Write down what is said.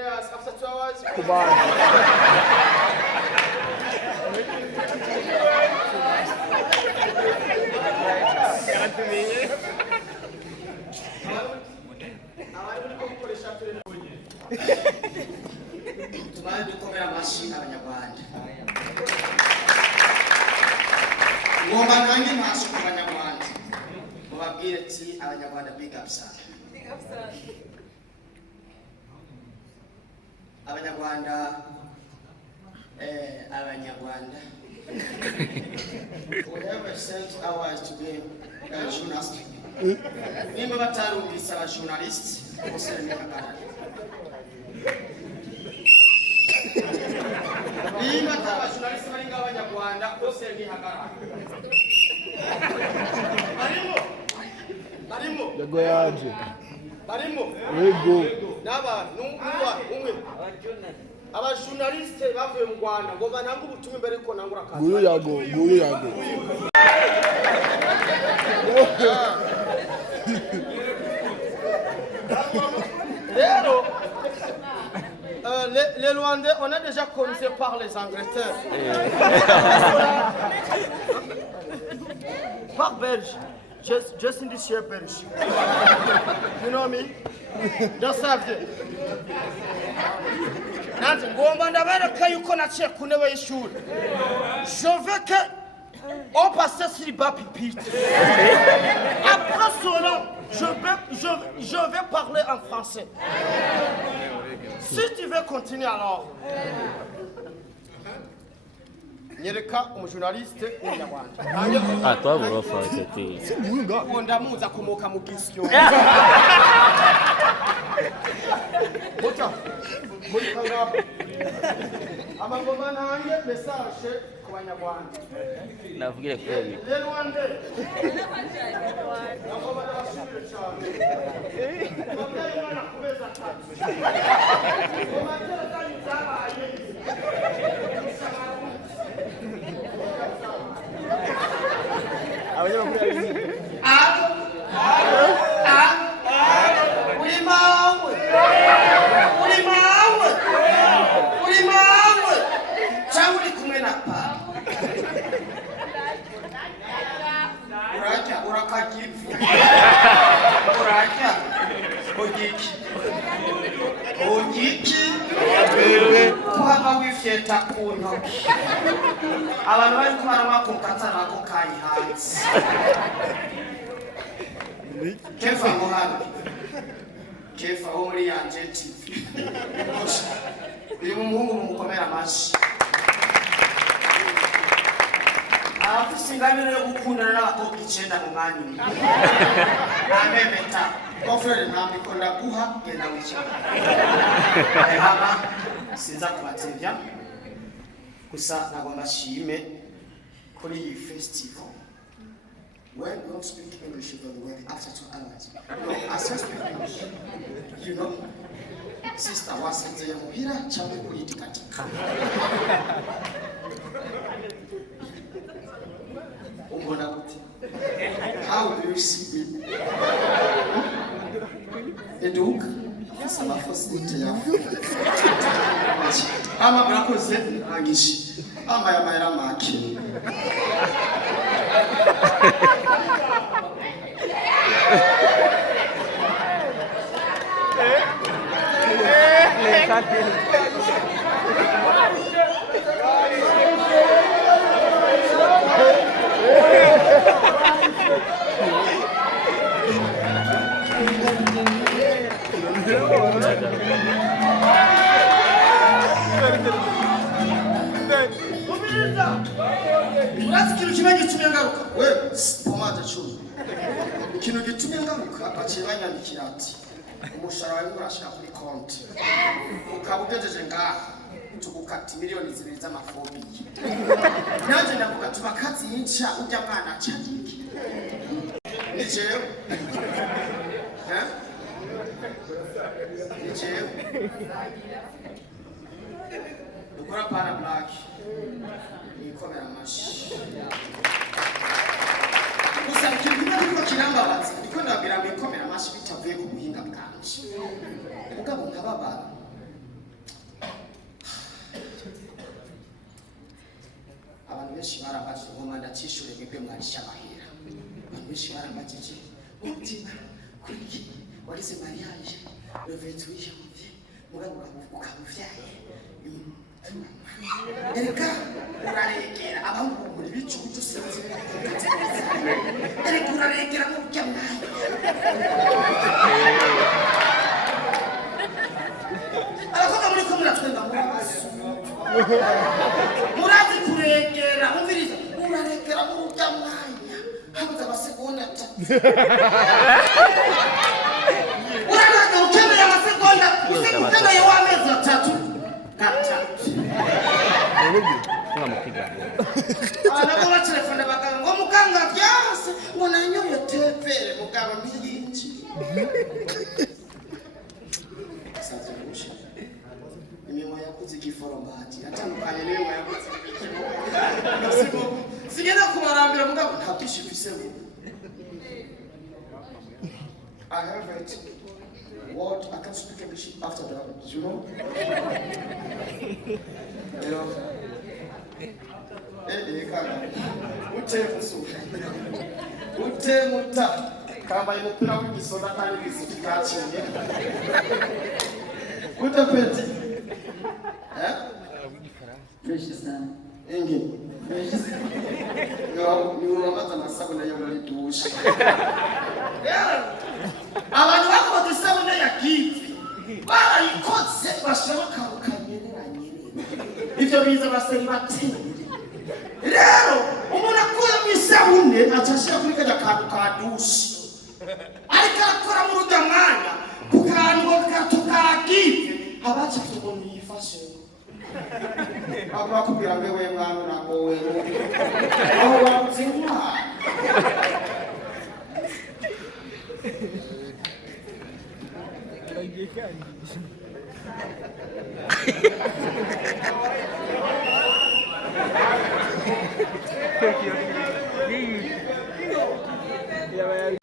Andreas, after 2 hours. Goodbye. Tumane dukomera amashyi abanyarwanda. Ngomba nanjye ntashye ku banyarwanda. Mubabwire ati abanyarwanda big up sana. Abanyarwanda we have sent ours to be a journalist. Nimba batarumvise aba journalist bose ni kakara. Nimba aba journalist bari ng'abanyarwanda bose ni hakara. Barimo. Yago yaje. Barimo. Yego. N'abantu umwe. Aba journaliste bavuye mu Rwanda ngo bananga ubutumwa imbere ko nangura kazi. Nguyu yago. Les Rwandais, on a déjà commencé par les Angleterres. Par Belge. Just in this year, Belge. You know me? Just have it. Je veux qu'on passe sur le bas pupitre. Après cela, je vais parler en français. Si tu veux continuer alors. Nyereka umujournaliste w'Umunyarwanda. Ah, toi, vous va faire c'était. Ndamuza kumoka mu gisyo. Bota. Mutanga. Amagoma nange message ku Banyarwanda. Navugire kweli. Le Rwandais. Ngomba ndabashimire cyane. Mubyeyi mwana kubeza atatu. Ngomba cyane zabaye. Ulimawe chauli kumwe na pa urakakivu uraka ogiki kuhava wifyeta ku ntoki abantu bari kubarama ku katana ko kayi hanze kefa muhanga kefa wo muri yanje TV uyu muhungu mumukomera amashi afise ingabire yo gukundana n'abakobwa 9 mu mwanya umwe amemeta ofere ntambi ko ndaguha genda wicara hama sinza kubatevya gusa nagomba shime kuri iyi festival. When you don't speak English very well after 2 hours, I speak English. You know, sister was in the muhira cyangwa politika. How do you see me? Eduk, sama facility ya. Ama brakoze angishi. Ama ya mayra maki. Ikintu kimenye tumengaruka we pomade cumi ikintu gitumye ngaruka bakibanyandikira ati umushara wawe urashaka kuri konti ukabugejeje ngaha tugukata miliyoni 2 z'amafobi naje ndavuga tubakati yinca ujya mwana cyangiki nijewe ukora para black ikomera amashi gusa ikintu kirambabaza ndiko ndabwira ngo ikomera amashi bitavuye ku buhinga bwanje mugabo nkababara benshi barabajije ngo manda cyishure mwebwe mwarisha amahera. Abantu benshi barabajije umutima kuriki wagize mariage le 28 janvier mugabo ukabuvyaye. Erega uraregera abahungu muri bicucu sinzi. Erega uraregera mu byamwaye. Abakobwa muri ko muratwenga murazi kuregera umviriza uraregera mu byamwanya habuze amasegonda atatu. Uraregera ukeneye amasegonda ukeneye w'amezi atatu. Anagoma telefone baganga ngo muganga byase ngo nanyoye tevere mugabo miyinji. Sasa ngusha. Imwe yakuze igiforomati atandukanye niwe yakuze ikigo. Sigenda kubarambira mugabo nta bishifise mu. I have it. What I can speak English after that, you know? You know? Utemuta kama imupira w'igisona kandi gisitikaciye. Utapeti. Precious time. Ingi. Precious. Ni uramaza masabuna yo muri dushe. Abantu bakoze isabune ya gifi barayikotse bashaka karukanyerera. Ivyo biza baseri batinde. Rero umuntu akuye mu isabune acashira kuri kajya kantu ka dushe. Ariko akora mu rudamwana kukango katukagifi abacha tumuntu yifashe. Abo bakubwira ngo wewe mwana nako wewe. Aho bakuzingwa. Ya